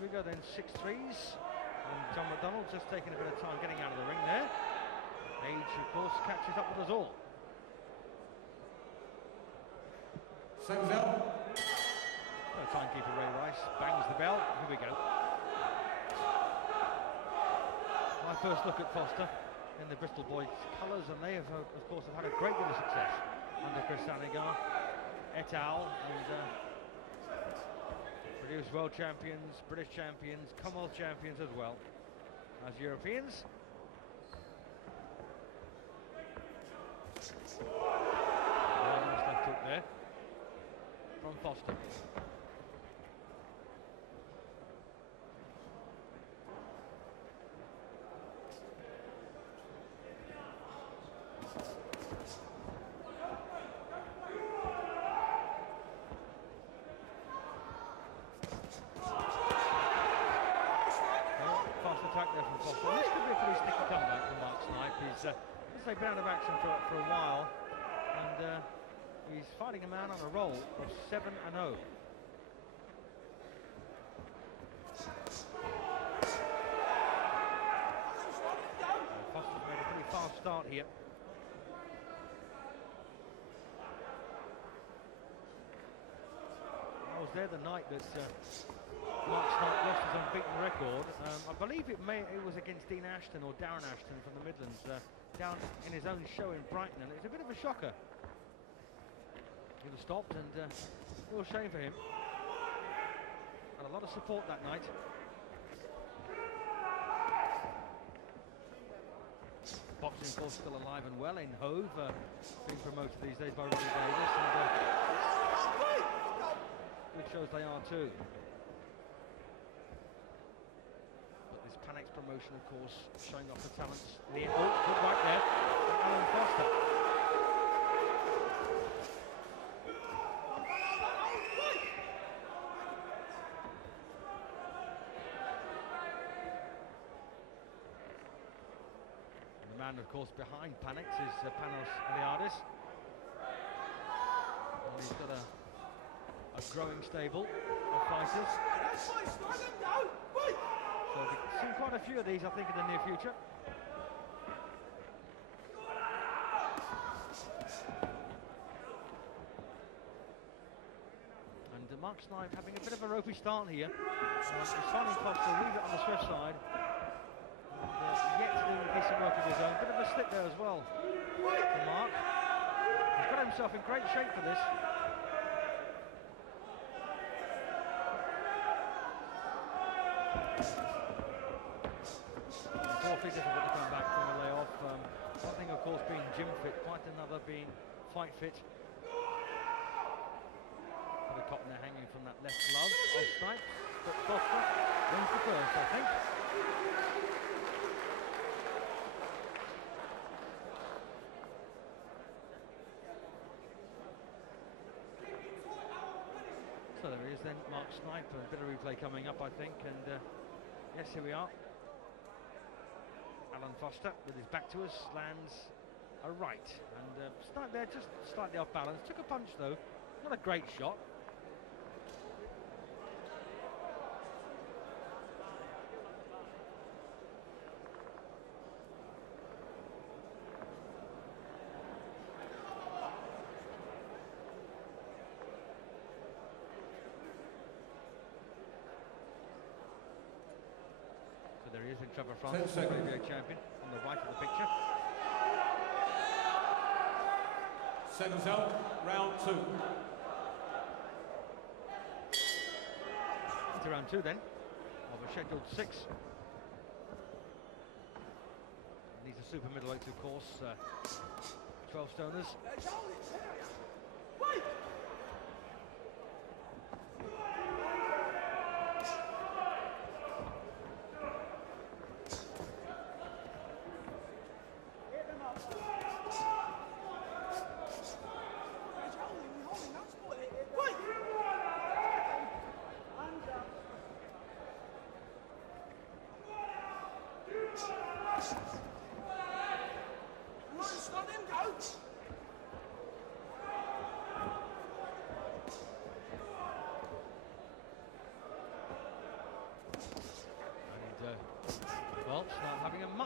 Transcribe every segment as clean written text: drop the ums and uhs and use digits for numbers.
Here we go then, 6-3s. And John McDonald just taking a bit of time getting out of the ring there. Age, of course, catches up with us all. Seconds out. Timekeeper Ray Rice bangs the bell. Here we go. My first look at Foster in the Bristol Boys colours, and they have, of course, have had a great deal of success under Chris Sanigar et al. And produced world champions, British champions, Commonwealth champions as well as Europeans. Left hook there from Foster. Fast attack there from Foster. This could be a pretty sticky comeback from Mark Snipe. He's been out of action for a while, and he's fighting a man on a roll of 7-0. Foster's made a pretty fast start here. I was there the night that Mark Snipe lost his unbeaten record. I believe it was against Dean Ashton or Darren Ashton from the Midlands, down in his own show in Brighton, and it was a bit of a shocker. He was stopped, and a real shame for him. Had a lot of support that night. Boxing, of course, still alive and well in Hove, being promoted these days by Ronnie Davis, and good shows they are too. But this Panics promotion, of course, showing off the talents. Oh, good right there from Allan Foster. And the man, of course, behind Panics is Panos Eliadis. And he's got a growing stable of fighters. So we've seen quite a few of these, I think, in the near future. And Mark Snipe having a bit of a ropey start here. He's finding Foster a wee bit on the swift side. And, yet to do a decent work of his own. Bit of a slip there as well for Mark. He's got himself in great shape for this. Awfully difficult to come back from a layoff. One thing, of course, being gym fit, quite another being fight fit. Got a cotton there hanging from that left glove of Snipe, but Foster wins the first, I think. So there he is then, Mark Snipe, a bit of replay coming up, I think, and yes, here we are. Allan Foster, with his back to us, lands a right, and Snipe there just slightly off balance. Took a punch though, not a great shot. So there he is in Trevor Francis, the heavyweight champion, on the right of the picture. Seconds out, round 2. To round 2 then, of a scheduled 6. And these are super middleweights, of course, 12 stoners.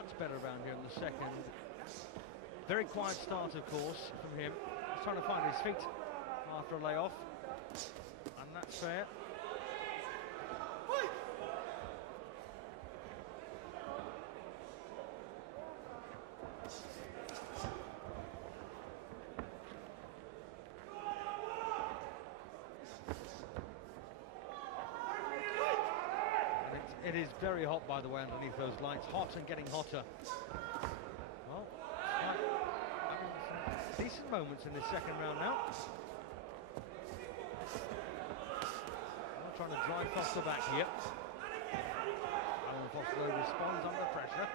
much better around here in the second. Very quiet start, of course, from him. He's trying to find his feet after a layoff, and that's fair. It is very hot, by the way, underneath those lights. Hot and getting hotter. Well, having some decent moments in this second round now. Well, trying to drive Foster back here. Allan Foster responds under pressure.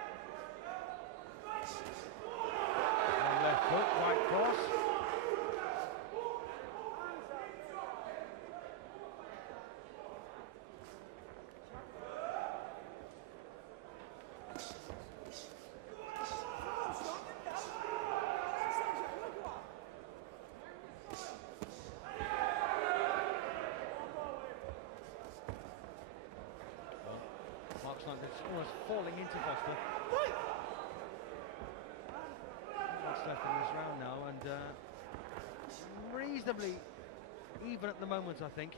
And left foot, right cross. Mark Snipe is almost falling into Foster. What's left in this round now, and reasonably even at the moment, I think.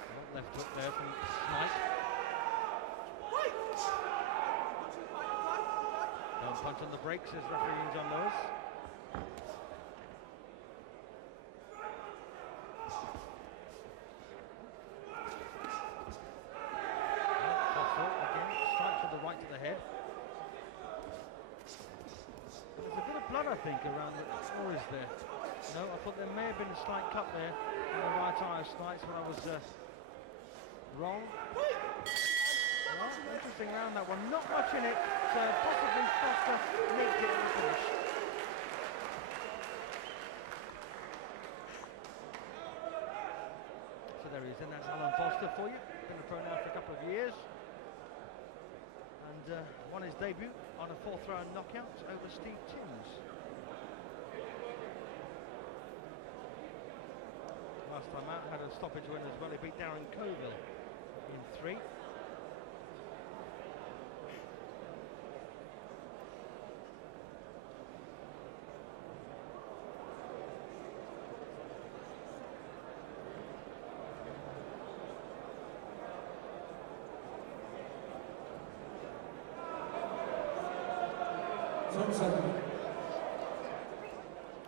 Well, left hook there from Snipe. Don't punch on the brakes, says referee John Lewis. Foster again, strikes with the right to the head. There's a bit of blood, I think, around the, or is there? No, I thought there may have been a slight cut there on the right eye of Snipes, but I was wrong. Well, interesting round that one. Not much in it, so possibly Foster nicked it at the finish. So there he is, and that's Allan Foster for you. Been a pro now for a couple of years. And won his debut on a fourth round knockout over Steve Timms. Last time out, had a stoppage win as well. He beat Darren Colville in 3.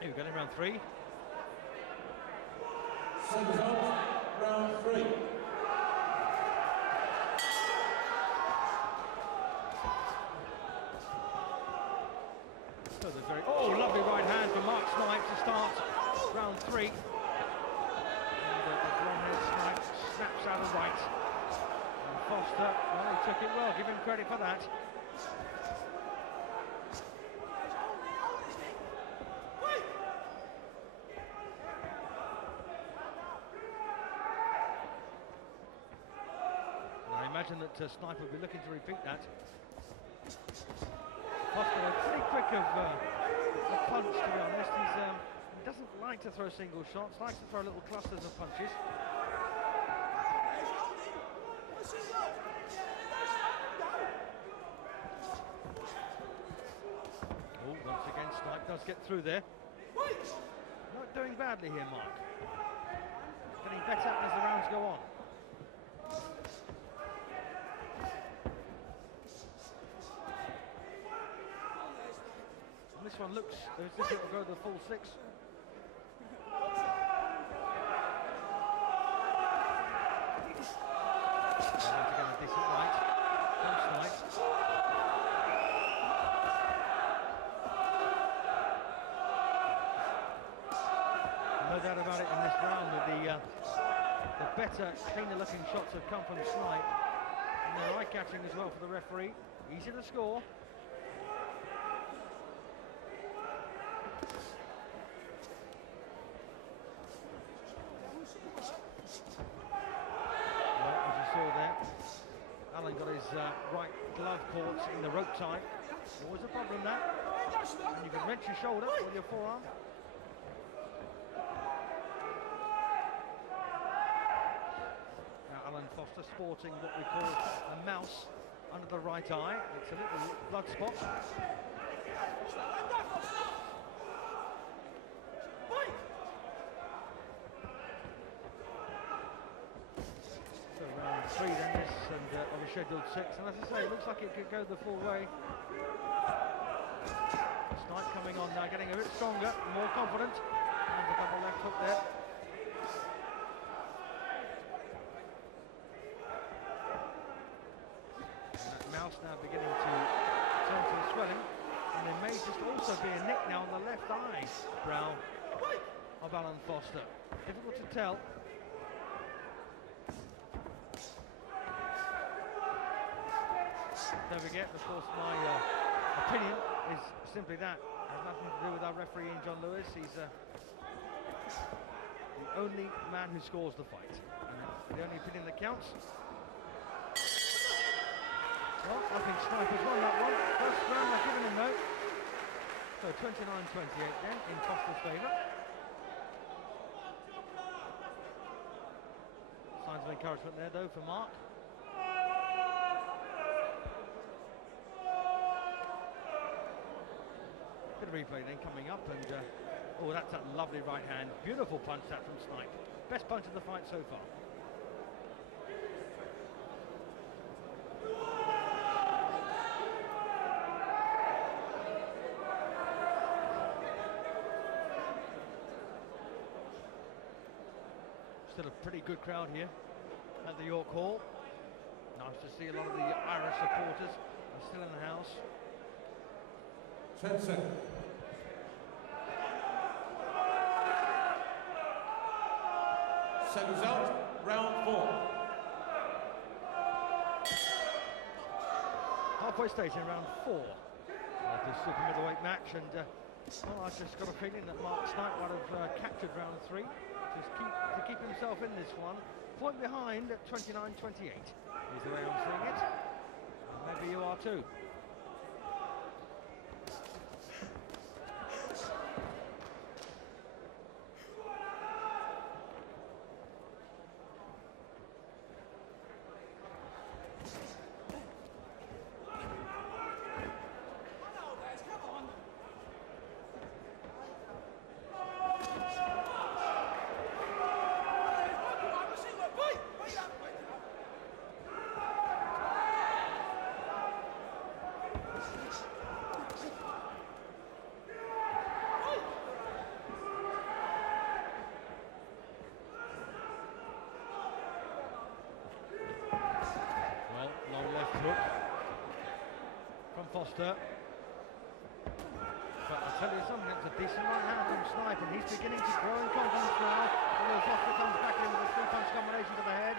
Here we go, in round 3. Seconds out, round 3. So very, lovely right hand from Mark Snipe to start round 3. And the blonde-haired Snipe snaps out of right. And Foster, well, he took it well, give him credit for that. I imagine that Snipe will be looking to repeat that. Foster, pretty quick of a punch, to be honest. He doesn't like to throw single shots, likes to throw little clusters of punches. Oh, once again, Snipe does get through there. Not doing badly here, Mark. Getting better as the rounds go on. This one looks as if it will go to the full 6. Once again, a decent right from Snipe. No doubt about it in this round that the better, cleaner looking shots have come from Snipe. And they're eye-catching as well for the referee. Easy to score. Allan got his right glove supports in the rope side. Always a problem that. And you can wrench your shoulder with your forearm. Now Allan Foster sporting what we call a mouse under the right eye. It's a little blood spot. So round 3 then this, and of a scheduled 6, and as I say, it looks like it could go the full way. Snipe coming on now, getting a bit stronger, more confident, and the double left hook there. And that mouse now beginning to turn to a swelling, and there may just also be a nick now on the left eye brow of Allan Foster. Difficult to tell. Don't forget, of course, my opinion is simply that. It has nothing to do with our referee, John Lewis. He's the only man who scores the fight. And the only opinion that counts. Well, I think Snipe has won that one. First round I've given him though. So 29-28 then, in Foster's favour. Signs of encouragement there though for Mark. Bit of replay then coming up, and oh, that's a lovely right hand. Beautiful punch that from Snipe. Best punch of the fight so far. Still a pretty good crowd here at the York Hall. Nice to see a lot of the Irish supporters are still in the house. 10 seconds. Seconds out, round 4. Halfway stage in round 4 of this super middleweight match, and well, I've just got a feeling that Mark Snipe might have captured round 3 to keep himself in this one. Point behind at 29-28 is the way I'm seeing it. And maybe you are too. Foster. But I tell you something, it's a decent right hand from Snipe, and he's beginning to grow in confidence now. Although Foster comes back in with a 3-punch combination to the head.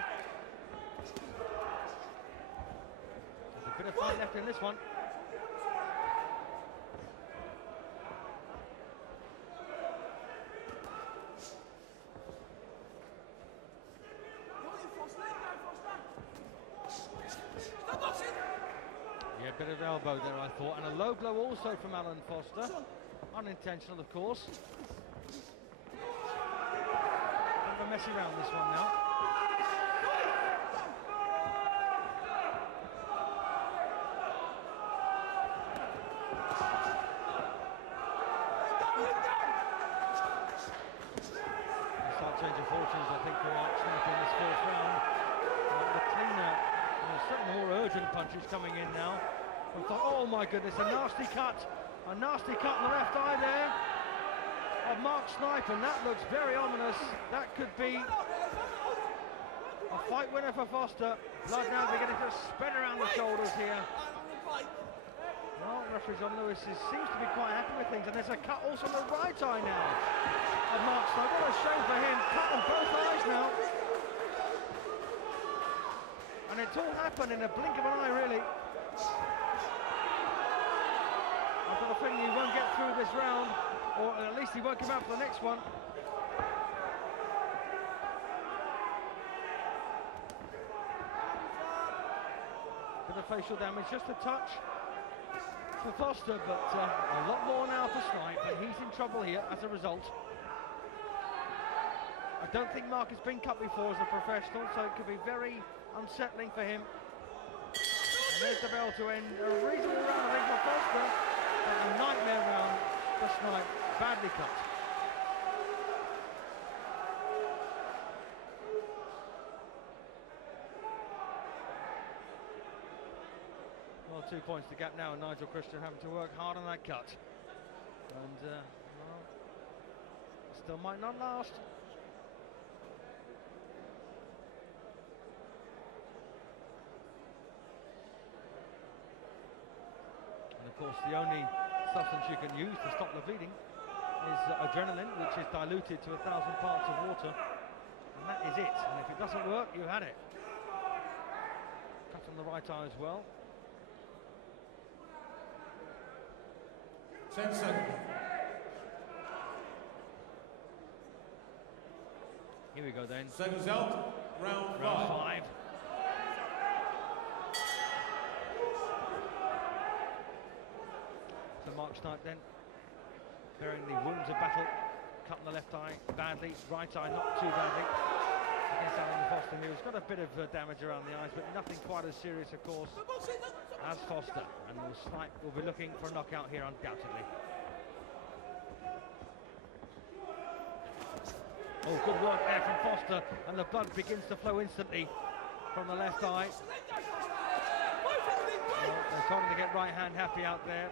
There's a bit of fight left in this one. Bit of elbow there, I thought, and a low blow also from Allan Foster. Unintentional, of course. Bit of a messy round this one now. Slight change of fortunes, I think, for Mark Snipe in this 4th round. The cleaner, certain more urgent punches coming in now. Oh my goodness, a nasty cut in the left eye there of Mark Snipe, and that looks very ominous. That could be a fight winner for Foster. Blood now beginning to spread around the shoulders here. Well, referee John Lewis seems to be quite happy with things, and there's a cut also on the right eye now of Mark Snipe. What a shame for him, cut on both eyes now. And it's all happened in a blink of an eye, really. I've got a feeling he won't get through this round, or at least he won't come out for the next one. Bit of facial damage, just a touch for Foster, but a lot more now for Snipe, but he's in trouble here as a result. I don't think Mark has been cut before as a professional, so it could be very unsettling for him. And there's the bell to end a reasonable round, I think, for Foster, but a nightmare round for Snipe, badly cut. Well, 2 points to gap now, and Nigel Christian having to work hard on that cut. And, well, still might not last. And of course, the only substance you can use to stop the bleeding is adrenaline, which is diluted to 1,000 parts of water. And that is it. And if it doesn't work, you've had it. Cut on the right eye as well. 10 seconds. Here we go then. Seconds out. Round 5. So Mark Snipe then, bearing the wounds of battle, cut in the left eye badly, right eye not too badly. Against Allan Foster here, he's got a bit of damage around the eyes, but nothing quite as serious, of course, as Foster. And Snipe will be looking for a knockout here, undoubtedly. Oh, good work there from Foster, and the blood begins to flow instantly from the left eye. Well, they're trying to get right hand happy out there.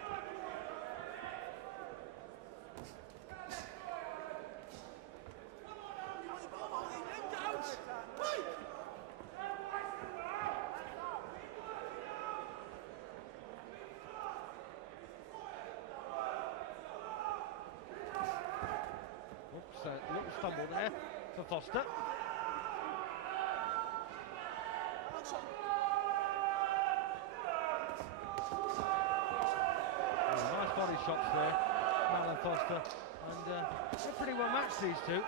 A little stumble there for Foster. Oh, nice body shots there, Allan Foster, and they're pretty well matched, these two.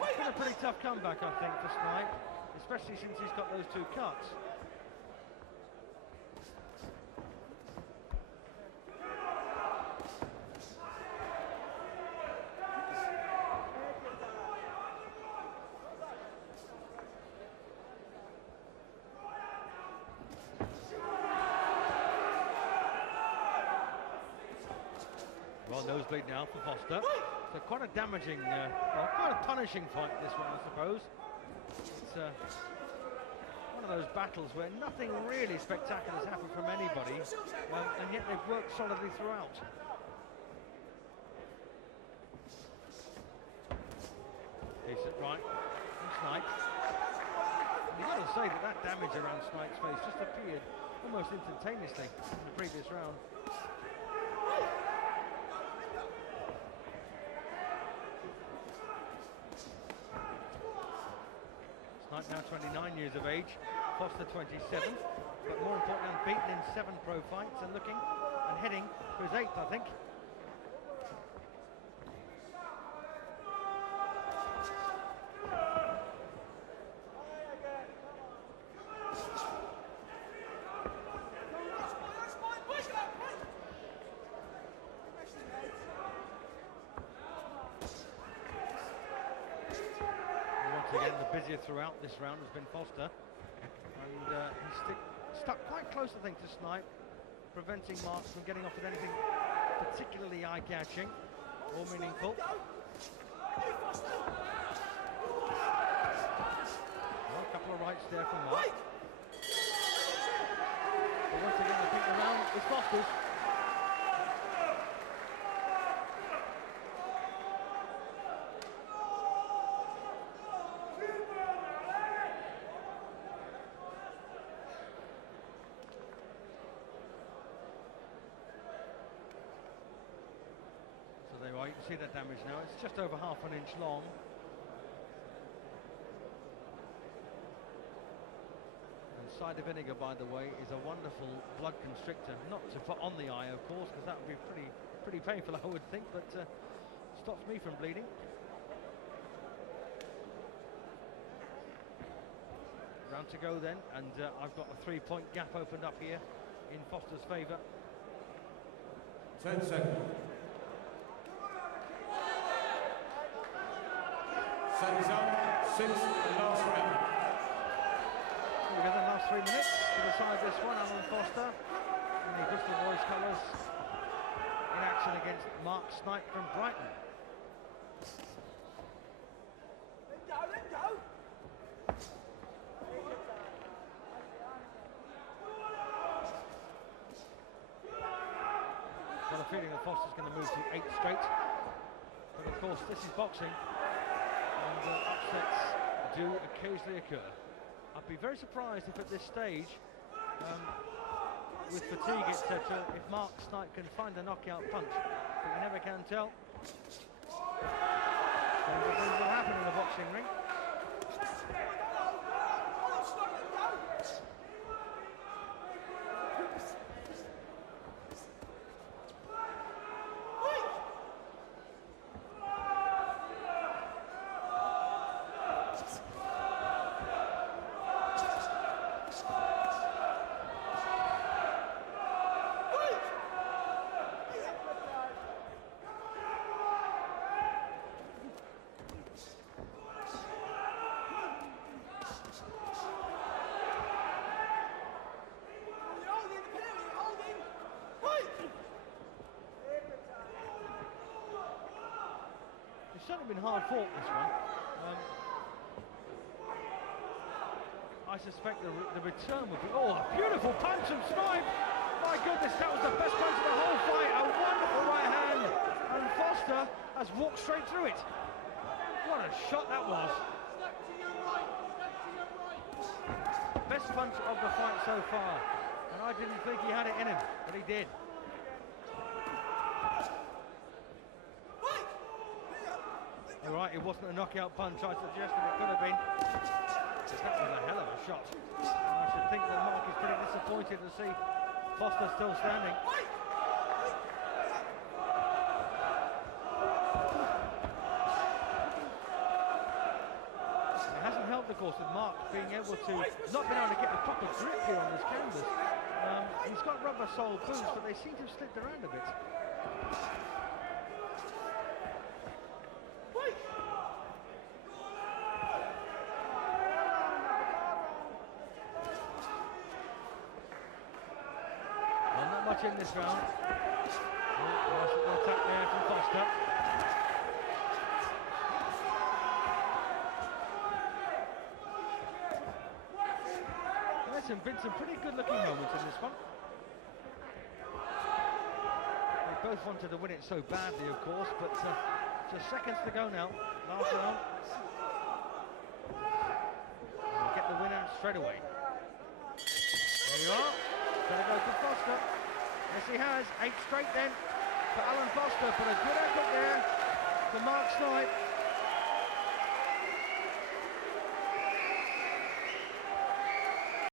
It's been a pretty tough comeback, I think, for Snipe, especially since he's got those 2 cuts. Well, nosebleed now for Foster. So quite a damaging, well, quite a punishing fight, this one, I suppose. It's one of those battles where nothing really spectacular has happened from anybody, and yet they've worked solidly throughout. Decent right from Snipe. You've got to say that damage around Snipe's face just appeared almost instantaneously in the previous round. Snipe now 29 years of age, Foster 27, but more importantly unbeaten in 7 pro fights and looking and heading for his 8th, I think. Again, the busier throughout this round has been Foster, and he's stuck quite close, I think, to Snipe, preventing Mark from getting off with anything particularly eye-catching or meaningful. Well, a couple of rights there from Mark. But once again, I think the round is Foster's. There you are, you can see that damage now. It's just over half an inch long. And cider vinegar, by the way, is a wonderful blood constrictor. Not to put on the eye, of course, because that would be pretty painful, I would think, but stops me from bleeding. Round to go then, and I've got a 3-point gap opened up here in Foster's favour. 10 seconds. Seconds up, 6th and last round. Here we go, the last 3 minutes to decide this one. Allan Foster in the Bristol Boys colours in action against Mark Snipe from Brighton. Got a feeling that Foster's going to move to 8 straight, but of course this is boxing, and upsets do occasionally occur. I'd be very surprised if at this stage, with fatigue etc., if Mark Snipe can find a knockout punch, but you never can tell. Things will happen in a boxing ring. It's certainly been hard fought, this one. I suspect the return would be... Oh, a beautiful punch from Snipe! My goodness, that was the best punch of the whole fight. A wonderful right hand. And Foster has walked straight through it. What a shot that was. Best punch of the fight so far. And I didn't think he had it in him, but he did. You're right, it wasn't a knockout punch. I suggested it could have been. That was a hell of a shot. And I should think that Mark is pretty disappointed to see Foster still standing. It hasn't helped, of course, with Mark being able to, not being able to get a proper grip here on this canvas. He's got rubber sole boots, but they seem to have slipped around a bit. Much in this round. Nice little attack there from Foster. There's been some pretty good looking moments in this one. They both wanted to win it so badly, of course, but just seconds to go now. Last round. We'll get the winner straight away. There you are. Gonna go for Foster. Yes, he has. 8 straight then for Allan Foster, but a good effort there for Mark Snipe.